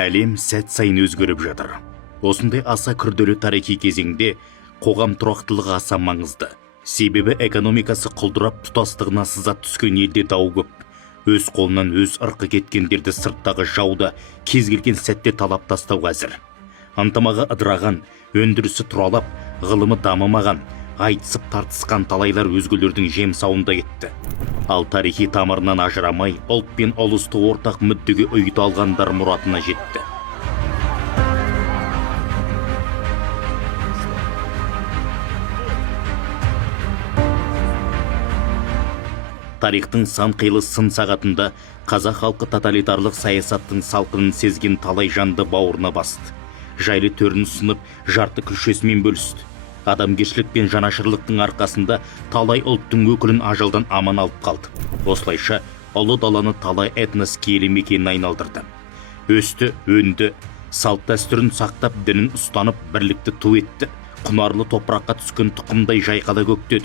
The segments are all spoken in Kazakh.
Әлем сәт сайын өзгеріп жатыр. Осындай аса күрделі тарихи кезеңде қоғам тұрақтылығы аса маңызды. Себебі экономикасы құлдырап тұтастығына сызат түскен елде дау көп. Өз қолынан өз ырқы кеткендерді сырттағы жауда кез келген сәтте талап тастауға әзір. Ынтымағы ыдыраған, өндірісі тұралап, ғылымы дамымаған, айтысып тартысқан талайлар өзгелердің жемсауында кетті. Ал тарихи тамырынан ажырамай, ұлт пен ұлысты ортақ мүддеге ұйыта алғандар мұратына жетті. Тарихтың сан қилы сын сағатында қазақ халқы тоталитарлық саясаттың салқынын сезген талай жанды бауырына басты. Жайлы төрін ұсынып, жарты күршесімен бөлісті. Адамгершілік пен жанашырлықтың арқасында талай ұлттың өкілін ажалдан аман алып қалды. Осылайша ұлы даланы талай этнос киелі мекеніне айналдырды. Өсті, өнді, салт дәстүрін сақтап, дінін ұстанып, бірлікті ту етті. Құнарлы топыраққа түскен тұқымдай жайқала көктеді.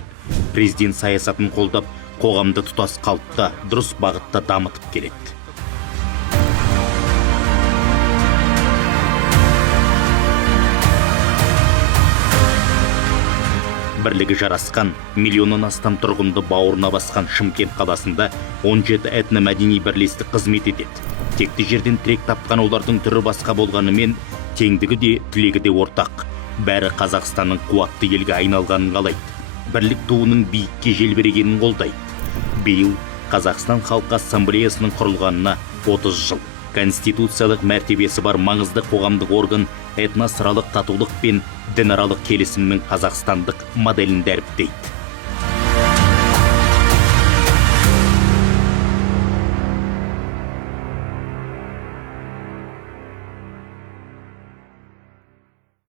Президент саясатын қолдап, қоғамды тұтас қалыпта, дұрыс бағытта дамытып келеді. Бірлігі жарасқан, миллионнан астам тұрғынды бауырына басқан Шымкент қаласында 17 этномәдени бірлестік қызмет етеді. Текті жерден тірек тапқан олардың түрі басқа болғанымен, теңдігі де, тілегі де ортақ. Бәрі Қазақстанның қуатты елге айналғанын қалайды. Бірлік туының биікке желбірегенін қолдайды. Биыл Қазақстан Халқы Ассамблеясының құрылғанына 30 жыл. Конституциялық мәртебесі бар маңызды қоғамдық орган этносаралық татулық пен дінаралық келісімнің қазақстандық моделін дәріптейді.